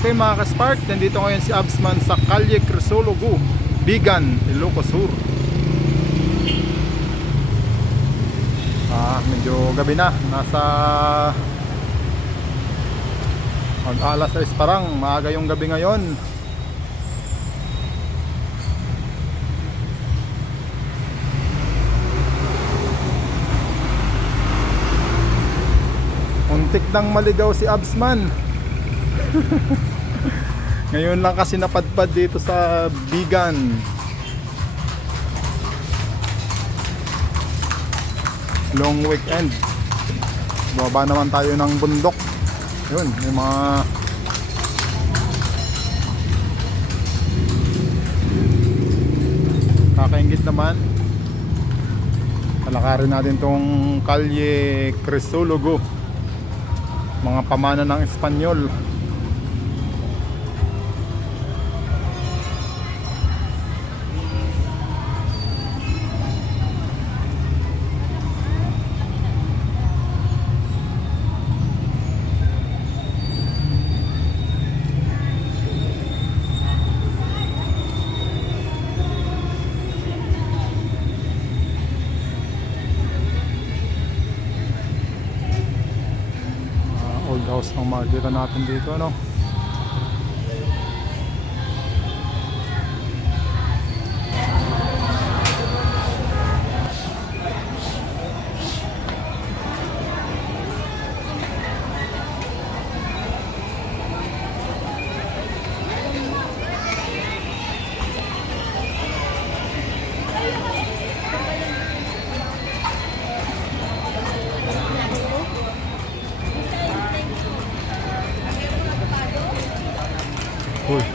Okay mga ka-Spark, nandito ngayon si Absman sa Calle Crisologo, Bigan, Ilocos Sur. Medyo gabi na, nasa mag-alas 6 parang, maaga yung gabi ngayon. Muntik nang maligaw si Absman. Ngayon lang kasi napadpad dito sa Bigan. Long weekend. Baba naman tayo ng bundok. Yun, may mga kakaingit naman. Palakarin natin tong Calle Crisologo, mga pamana ng Espanyol. Old house ng makikita natin dito, ano? Uy.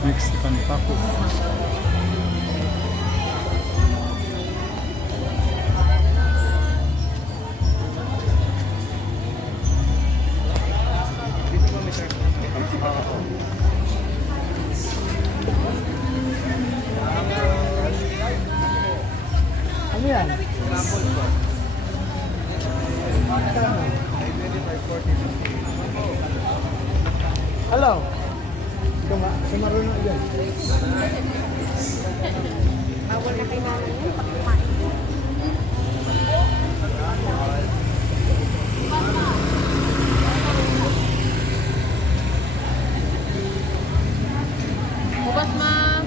Mexican tacos. Ano yan? Hello? Sumarunong yan. Bawal na kailangan yun pag kumain. Bukas, ma'am.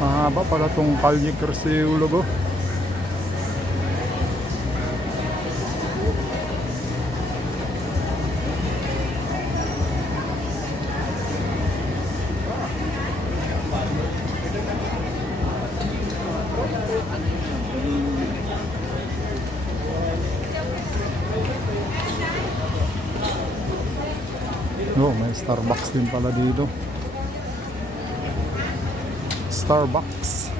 Mahaba pala tong Calle Criseulo. Oh, may Starbucks din pala dito. Starbucks.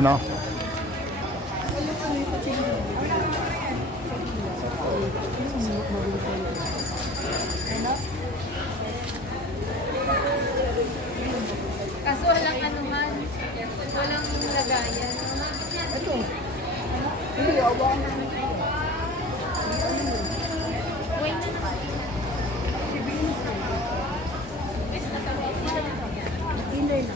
Ano? Kaso walang anuhan. Walang lagayan. Ito. Hindi, awa. Wait na naman. Inay na.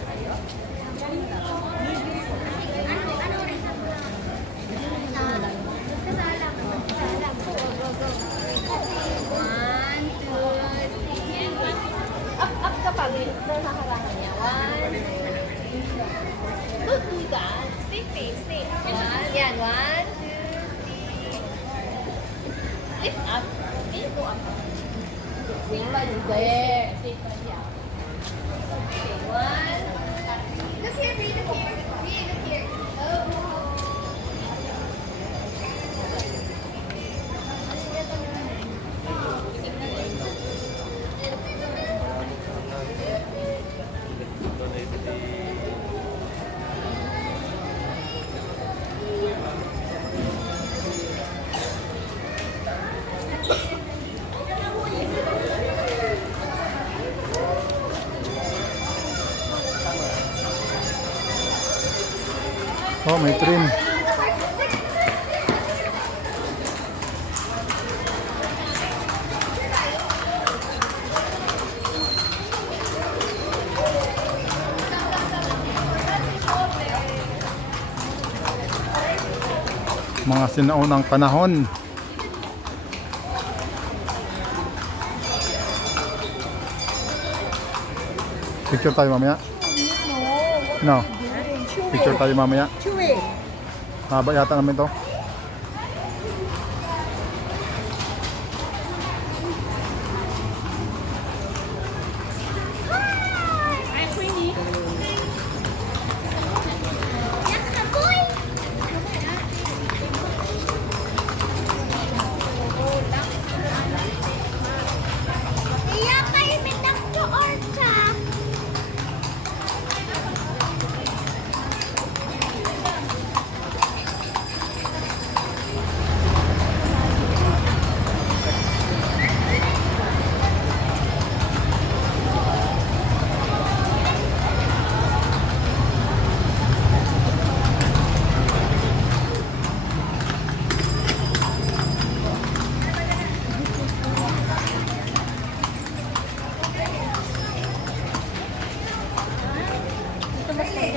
One, two, three, and one. Up kapag doon nakarangan niya. One, don't do that. Stay. One, yan. One, two, three. Lift up. Lift go up. Stay pa there. Stay pa here. Okay, one. Look here, Brie, look here. Brie, look here. Oh. Oh, may train. Mga sinaunang panahon. Picture tayo mamaya. No. Picture tayo mamaya. Chewy. Haba yata namin to. Hi, Queenie. Yes, the boy.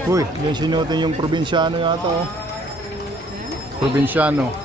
Uy, yan sinutin yung probinsyano yata oh. Probinsyano.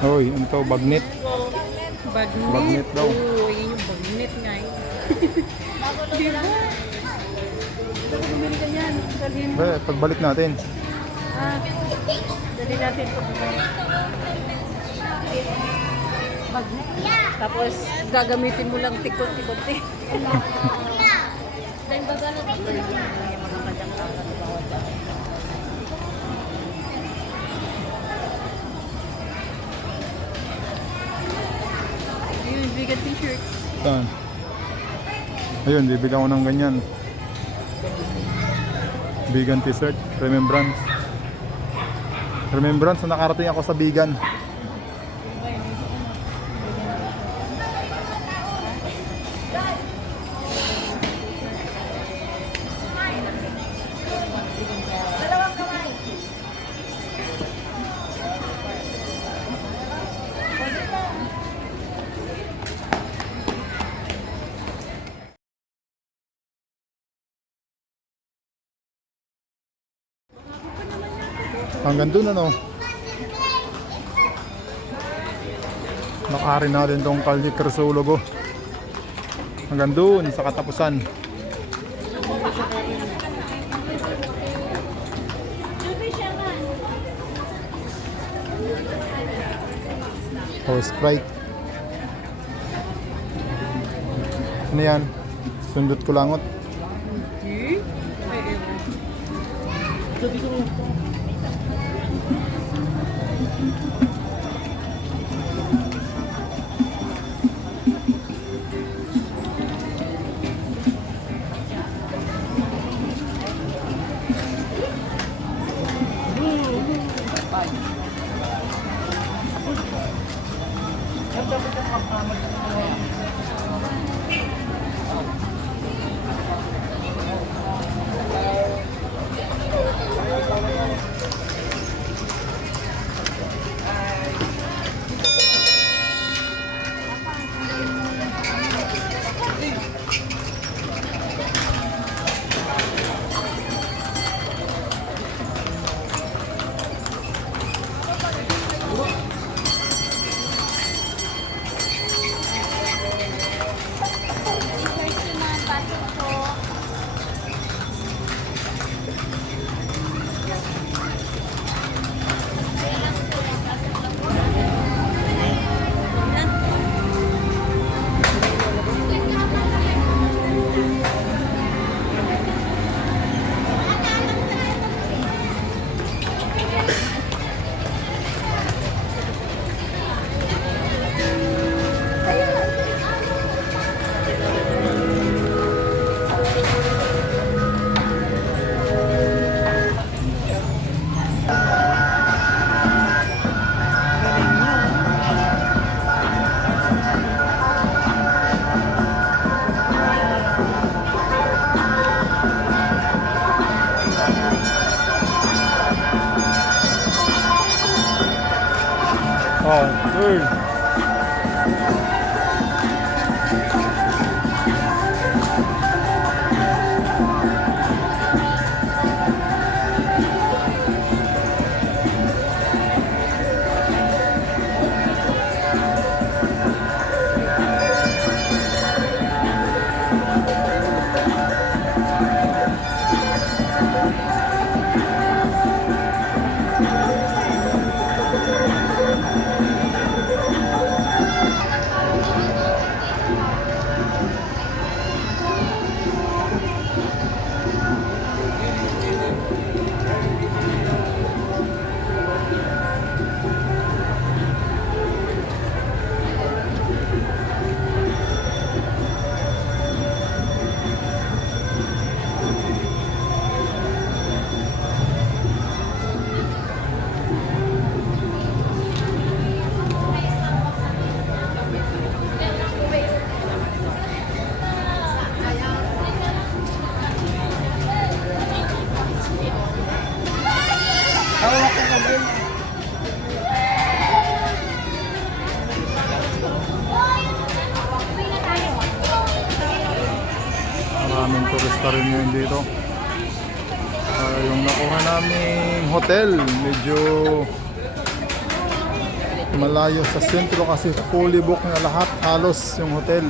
Hoy, ano to? Bagnet. Bagnet. Bagnet daw. Oo, yun yung bagnet nga eh. Diba? Bago bumili ka yan. Dalhin mo. Ba, pagbalik natin. Dali natin ito. Bagnet. Tapos gagamitin mo lang tikot-tikot eh. Dahil baga na ito. Yung mga kanyang-kakan na bawat dahil. Ayun, vegan t-shirts. Saan? Ayun, bibigyan ko ng ganyan. Vegan t-shirt, remembrance. Remembrance na nakarating ako sa vegan. Hanggang dun ano. Nakarin natin tong Calle Crisologo. Hanggang dun sa katapusan. Oh, Sprite. Ano yan? Sundot ko langot. Oh, girl. Maraming turista rin ngayon dito. Yung nakuha naming hotel, medyo malayo sa sentro kasi fully book na lahat, halos yung hotel.